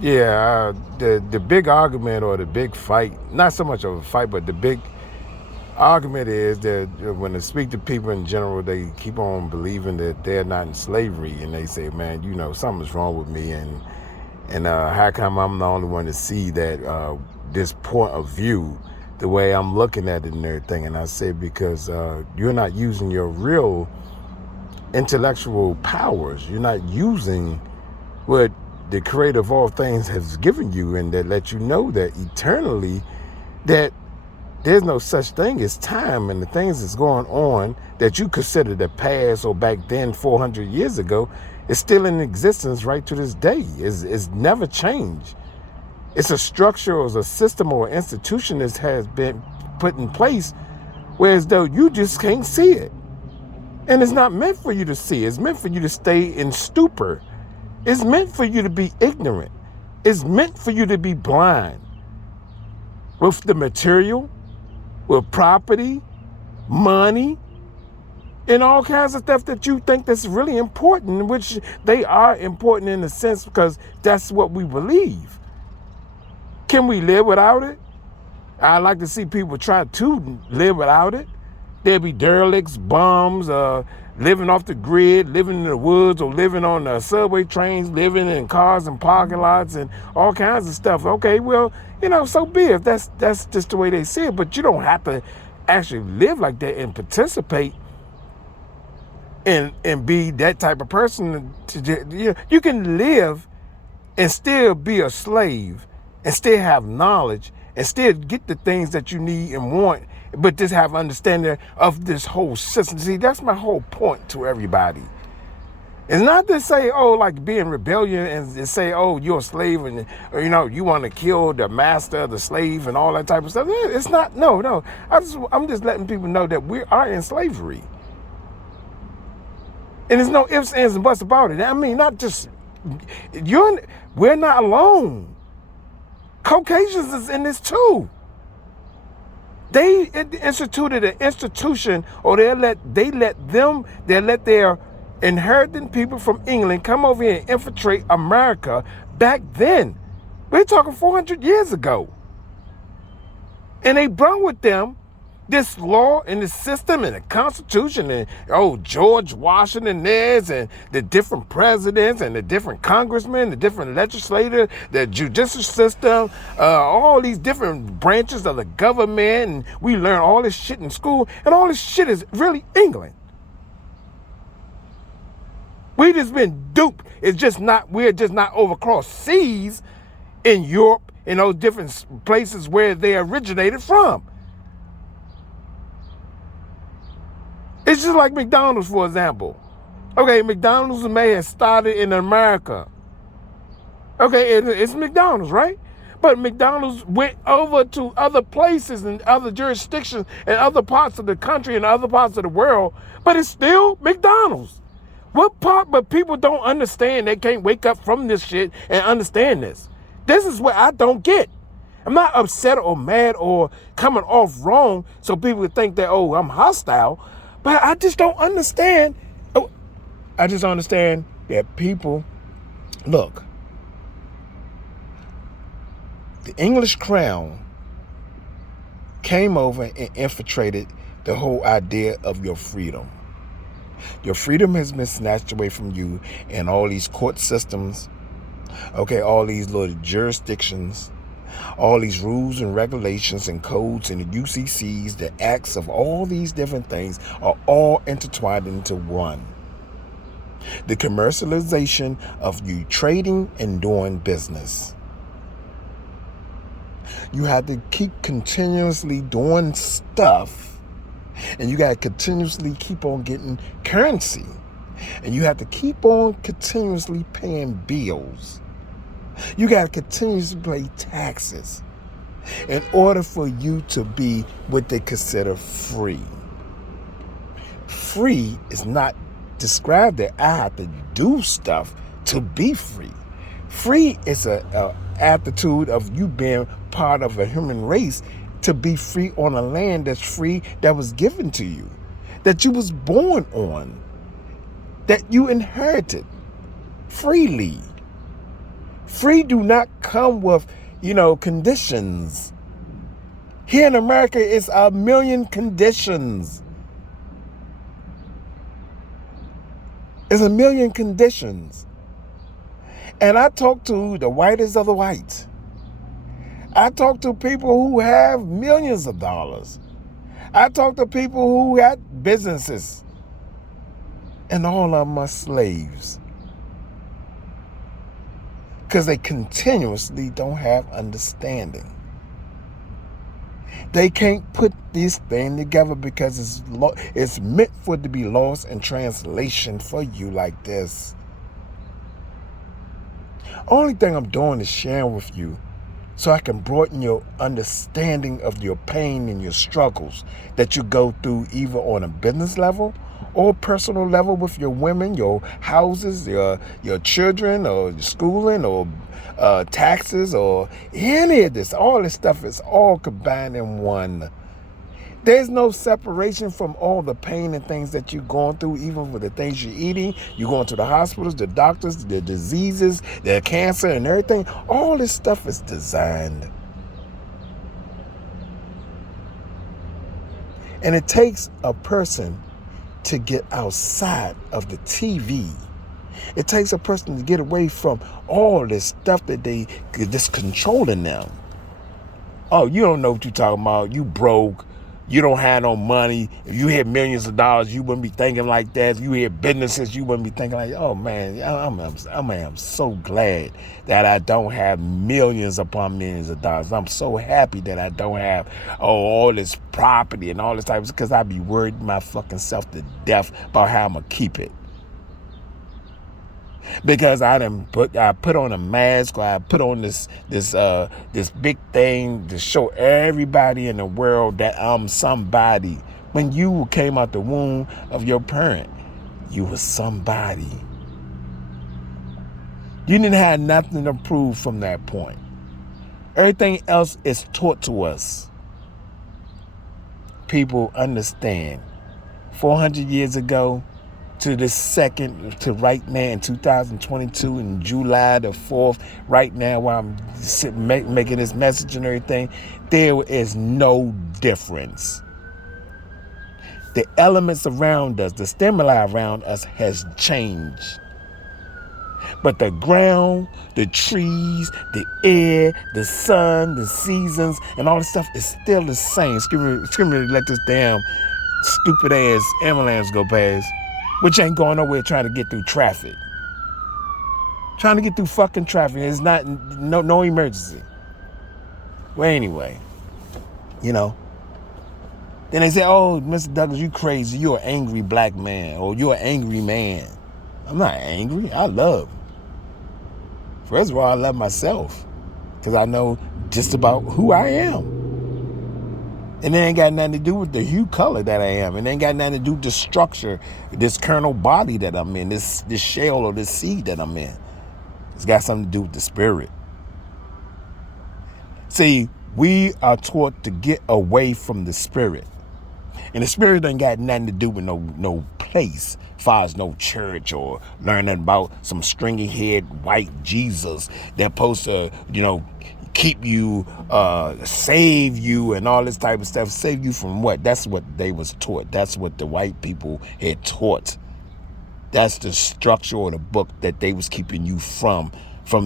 Yeah, the big argument or the big fight, not so much of a fight, but the big argument is that when I speak to people in general, they keep on believing that they're not in slavery, and they say, "Man, something's wrong with me," and how come I'm the only one to see that this point of view, the way I'm looking at it and everything? And I say because you're not using your real intellectual powers. You're not using what the creator of all things has given you, and that let you know that eternally that there's no such thing as time, and the things that's going on that you consider the past or back then 400 years ago is still in existence right to this day. It's never changed. It's a structure or a system or institution that has been put in place, whereas though you just can't see it. And it's not meant for you to see. It's meant for you to stay in stupor. It's meant for you to be ignorant. It's meant for you to be blind with the material, with property, money, and all kinds of stuff that you think that's really important, which they are important in a sense because that's what we believe. Can we live without it? I like to see people try to live without it. There'll be derelicts, bums, living off the grid, living in the woods, or living on the subway trains, living in cars and parking lots and all kinds of stuff. Okay, well, so be it. That's just the way they see it. But you don't have to actually live like that and participate and be that type of person. You can live and still be a slave and still have knowledge and still get the things that you need and want, but just have understanding of this whole system. See, that's my whole point to everybody. It's not to say, like be in rebellion and say, you're a slave and you want to kill the master, the slave, and all that type of stuff. It's not. No. I'm just letting people know that we are in slavery, and there's no ifs, ands, and buts about it. I mean, not just we're not alone. Caucasians is in this too. They instituted an institution, or they let their inheriting people from England come over here and infiltrate America back then. We're talking 400 years ago. And they brought with them this law and this system and the Constitution and George Washington this and the different presidents and the different congressmen, the different legislators, the judicial system, all these different branches of the government, and we learn all this shit in school, and all this shit is really England. We just been duped. We're just not over across seas in Europe and those different places where they originated from. It's just like McDonald's, for example. Okay, McDonald's may have started in America. Okay, it's McDonald's, right? But McDonald's went over to other places and other jurisdictions and other parts of the country and other parts of the world, but it's still McDonald's. What part? But people don't understand. They can't wake up from this shit and understand this. This is what I don't get. I'm not upset or mad or coming off wrong so people would think that, I'm hostile. But I just don't understand. I just understand that people, look, the English crown came over and infiltrated the whole idea of your freedom. Your freedom has been snatched away from you in all these court systems, all these little jurisdictions, all these rules and regulations and codes and the UCCs, the acts of all these different things are all intertwined into one. The commercialization of you trading and doing business. You have to keep continuously doing stuff, and you got to continuously keep on getting currency, and you have to keep on continuously paying bills. You got to continuously pay taxes in order for you to be what they consider free. Free is not described that I have to do stuff to be free. Free is a attitude of you being part of a human race to be free on a land that's free, that was given to you, that you was born on, that you inherited freely. Free do not come with, conditions. Here in America, it's a million conditions. It's a million conditions. And I talk to the whitest of the whites. I talk to people who have millions of dollars. I talk to people who got businesses. And all of them are slaves. Because they continuously don't have understanding. They can't put this thing together because it's meant for it to be lost in translation for you like this. Only thing I'm doing is sharing with you so I can broaden your understanding of your pain and your struggles that you go through either on a business level or personal level with your women, your houses, your children, or your schooling, or taxes, or any of this. All this stuff is all combined in one. There's no separation from all the pain and things that you're going through, even with the things you're eating. You're going to the hospitals, the doctors, the diseases, the cancer and everything. All this stuff is designed. And it takes a person to get outside of the TV. It takes a person to get away from all this stuff that that's controlling them. Oh, you don't know what you're talking about. You broke. You don't have no money. If you had millions of dollars, you wouldn't be thinking like that. If you had businesses, you wouldn't be thinking like, oh man, I'm so glad that I don't have millions upon millions of dollars. I'm so happy that I don't have all this property and all this type of stuff, because I'd be worried my fucking self to death about how I'm gonna keep it. Because I put on a mask, or I put on this big thing to show everybody in the world that I'm somebody. When you came out the womb of your parent, you were somebody. You didn't have nothing to prove from that point. Everything else is taught to us. People understand. 400 years ago, to this second, to right now in 2022, in July the 4th, right now while I'm sitting, making this message and everything, there is no difference. The elements around us, the stimuli around us has changed. But the ground, the trees, the air, the sun, the seasons, and all this stuff is still the same. Excuse me, let this damn stupid ass ambulance go past. Which ain't going nowhere trying to get through traffic. Trying to get through fucking traffic. It's not, no emergency. Well, anyway, Then they say, oh, Mr. Douglas, you crazy. You're an angry black man, or you're an angry man. I'm not angry. I love. First of all, I love myself because I know just about who I am. And it ain't got nothing to do with the hue color that I am. It ain't got nothing to do with the structure, this kernel body that I'm in, this shell or this seed that I'm in. It's got something to do with the spirit. See, we are taught to get away from the spirit. And the spirit ain't got nothing to do with no place, as far as no church or learning about some stringy head white Jesus that's supposed to, keep you, save you and all this type of stuff. Save you from what? That's what they was taught. That's what the white people had taught. That's the structure or the book that they was keeping you from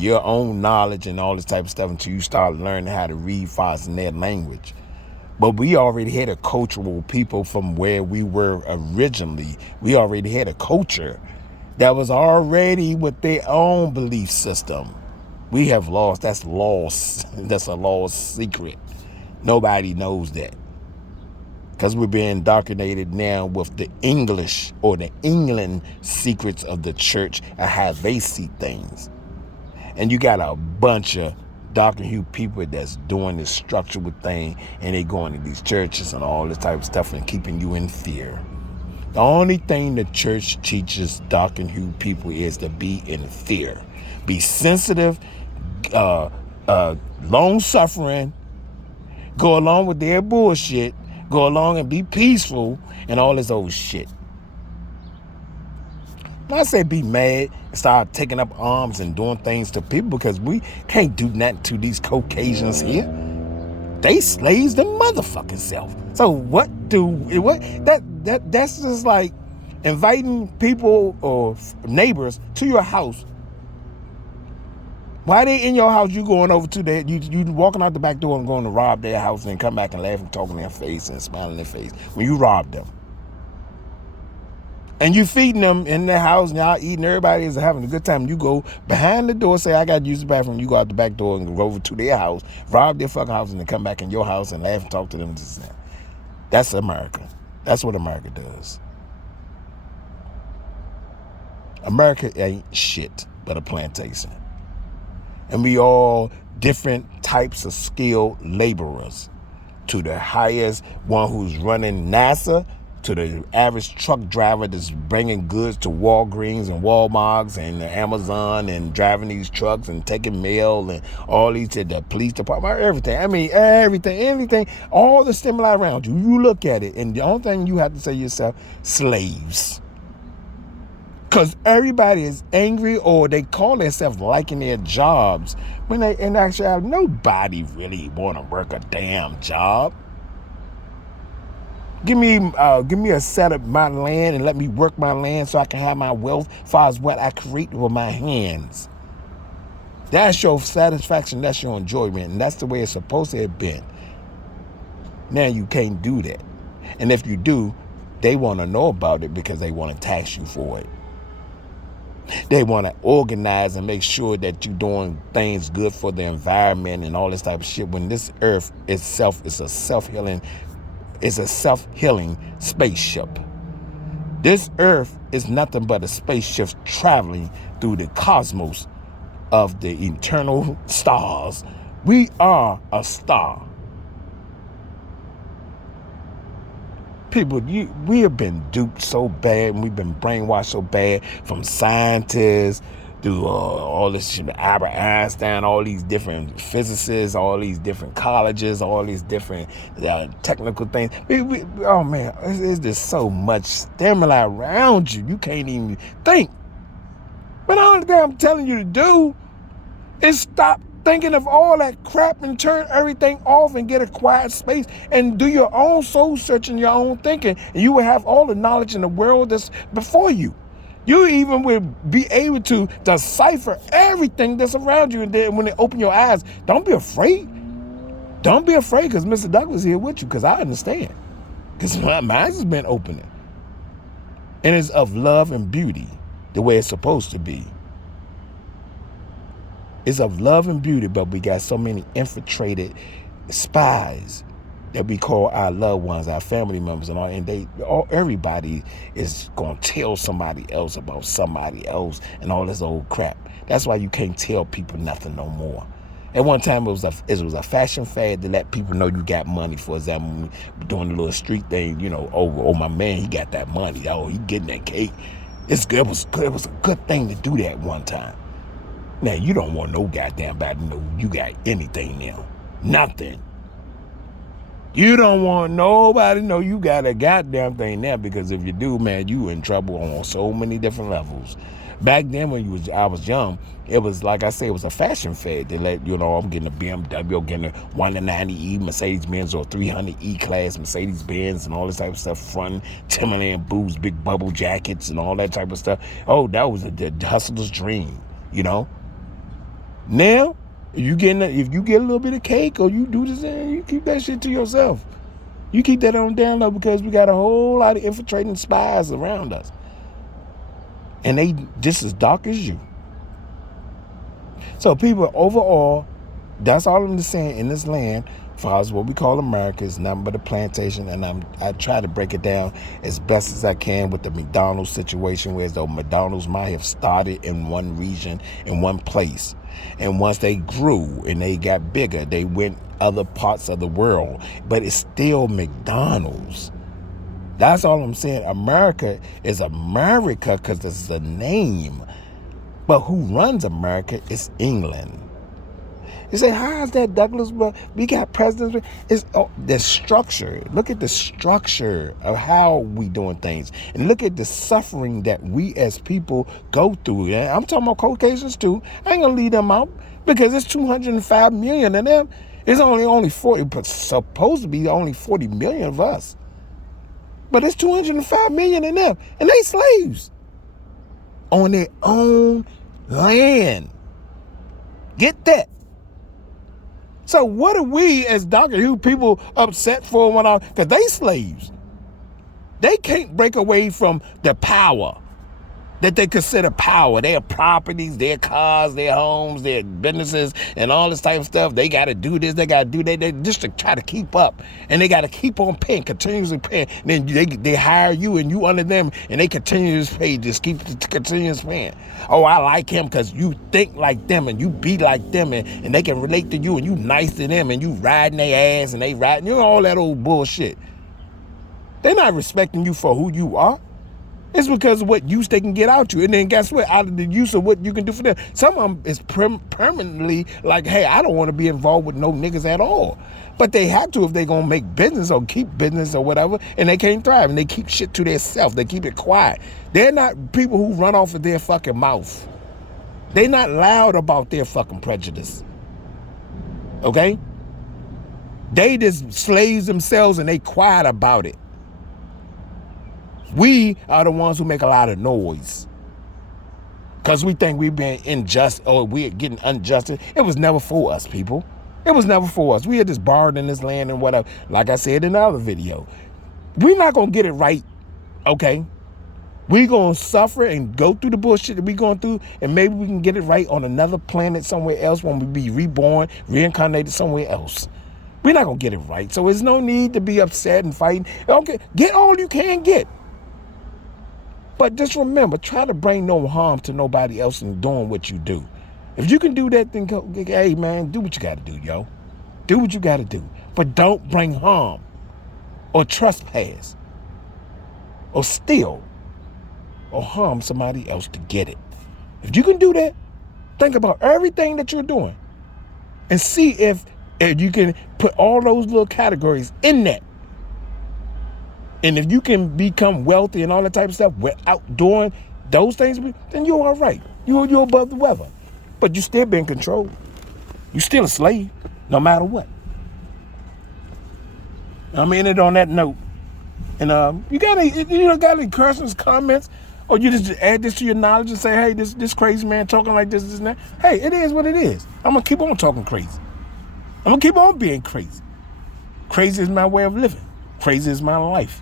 your own knowledge and all this type of stuff until you start learning how to read fast in their language. But we already had a cultural people from where we were originally. We already had a culture that was already with their own belief system. We have lost. That's lost. That's a lost secret. Nobody knows that. Because we're being indoctrinated now with the English or the England secrets of the church and how they see things. And you got a bunch of Dr. Hugh people that's doing this structural thing, and they going to these churches and all this type of stuff and keeping you in fear. The only thing the church teaches Dr. Hugh people is to be in fear. Be sensitive, long-suffering, go along with their bullshit, go along and be peaceful, and all this old shit. I say be mad and start taking up arms and doing things to people, because we can't do nothing to these Caucasians here. They slaves the motherfucking self. So that's just like inviting people or neighbors to your house. Why they in your house? You going over to their, you walking out the back door and going to rob their house and come back and laugh and talk in their face and smile in their face when you rob them. And you feeding them in their house and y'all eating, everybody is having a good time. You go behind the door, say, I got to use the bathroom. You go out the back door and go over to their house, rob their fucking house, and then come back in your house and laugh and talk to them. That's America. That's what America does. America ain't shit but a plantation. And we all different types of skilled laborers, to the highest one who's running NASA, to the average truck driver that's bringing goods to Walgreens and Walmarts and Amazon and driving these trucks and taking mail and all these to the police department, everything. I mean, everything, all the stimuli around you. You look at it, and the only thing you have to say to yourself, slaves. Because everybody is angry, or they call themselves liking their jobs, when they, in actuality, nobody really want to work a damn job. Give me a set of my land and let me work my land so I can have my wealth as far as what I create with my hands. That's your satisfaction, that's your enjoyment, and that's the way it's supposed to have been. Now you can't do that. And if you do, they want to know about it because they want to tax you for it. They want to organize and make sure that you're doing things good for the environment and all this type of shit, when this earth itself is a self-healing spaceship. This earth is nothing but a spaceship traveling through the cosmos of the eternal stars. We are a star. People, we have been duped so bad, and we've been brainwashed so bad, from scientists through all this shit, Albert Einstein, all these different physicists, all these different colleges, all these different technical things. Oh man, it's just so much stimuli around you, you can't even think. But the only thing I'm telling you to do is stop thinking of all that crap and turn everything off and get a quiet space and do your own soul searching, your own thinking, and you will have all the knowledge in the world that's before you. You even will be able to decipher everything that's around you, and then when they open your eyes, don't be afraid. Don't be afraid, because Mr. Douglas here with you, because I understand. Because my eyes has been opening. And it's of love and beauty, the way it's supposed to be. It's of love and beauty, but we got so many infiltrated spies that we call our loved ones, our family members, and everybody is gonna tell somebody else about somebody else and all this old crap. That's why you can't tell people nothing no more. At one time, it was a fashion fad to let people know you got money. For example, doing the little street thing, oh my man, he got that money. Oh, he getting that cake. It's good. It was a good thing to do that one time. Now, you don't want no goddamn body to know you got anything now. Nothing. You don't want nobody to know you got a goddamn thing now, because if you do, man, you in trouble on so many different levels. Back then when I was young, it was, like I say, it was a fashion fad to let, I'm getting a BMW, I'm getting a 190E Mercedes-Benz or 300E class Mercedes-Benz and all this type of stuff, front Timberland boots, big bubble jackets and all that type of stuff. Oh, that was the hustler's dream, Now, if you get a little bit of cake or you do this, you keep that shit to yourself. You keep that on down low, because we got a whole lot of infiltrating spies around us. And they just as dark as you. So people, overall, that's all I'm just saying, in this land, as far as what we call America, is nothing but a plantation. And I try to break it down as best as I can with the McDonald's situation, where as though McDonald's might have started in one region, in one place. And once they grew and they got bigger, they went other parts of the world. But it's still McDonald's. That's all I'm saying. America is America because it's a name. But who runs America is England. You say, how is that, Douglas? But we got presidents. It's the structure. Look at the structure of how we doing things. And look at the suffering that we as people go through. And I'm talking about Caucasians too. I ain't going to leave them out because it's 205 million of them. It's only 40, but supposed to be only 40 million of us. But it's 205 million in them. And they slaves on their own land. Get that. So what are we as Dr. Who people upset for when because they slaves. They can't break away from the power that they consider power. Their properties, their cars, their homes, their businesses, and all this type of stuff. They got to do this, they got to do that. They just to try to keep up. And they got to keep on paying, continuously paying. And then they hire you and you under them, and they continue to pay, just keep continuous paying. Oh, I like him because you think like them and you be like them, and they can relate to you and you nice to them and you riding their ass and they riding, you know, all that old bullshit. They're not respecting you for who you are. It's because of what use they can get out you. And then guess what? Out of the use of what you can do for them. Some of them is permanently like, hey, I don't want to be involved with no niggas at all. But they have to if they're going to make business or keep business or whatever. And they can't thrive. And they keep shit to themselves. They keep it quiet. They're not people who run off of their fucking mouth. They're not loud about their fucking prejudice. Okay? They just slaves themselves and they quiet about it. We are the ones who make a lot of noise because we think we're being unjust or we're getting unjust. It was never for us, people. It was never for us. We had just borrowed in this land and whatever. Like I said in another video, we're not going to get it right, okay? We're going to suffer and go through the bullshit that we're going through, and maybe we can get it right on another planet somewhere else when we be reborn, reincarnated somewhere else. We're not going to get it right. So there's no need to be upset and fighting. Okay, get all you can get. But just remember, try to bring no harm to nobody else in doing what you do. If you can do that, then go, hey, man, do what you got to do, yo. Do what you got to do. But don't bring harm or trespass or steal or harm somebody else to get it. If you can do that, think about everything that you're doing and see if you can put all those little categories in that. And if you can become wealthy and all that type of stuff without doing those things, then you're all right. You're above the weather. But you still being controlled. You're still a slave, no matter what. I'm in it on that note. And you got any questions, comments, or you just add this to your knowledge and say, hey, this crazy man talking like this and that. Hey, it is what it is. I'm going to keep on talking crazy. I'm going to keep on being crazy. Crazy is my way of living. Crazy is my life.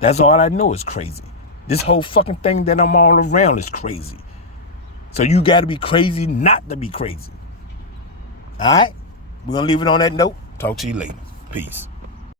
That's all I know is crazy. This whole fucking thing that I'm all around is crazy. So you got to be crazy not to be crazy. All right? We're going to leave it on that note. Talk to you later. Peace.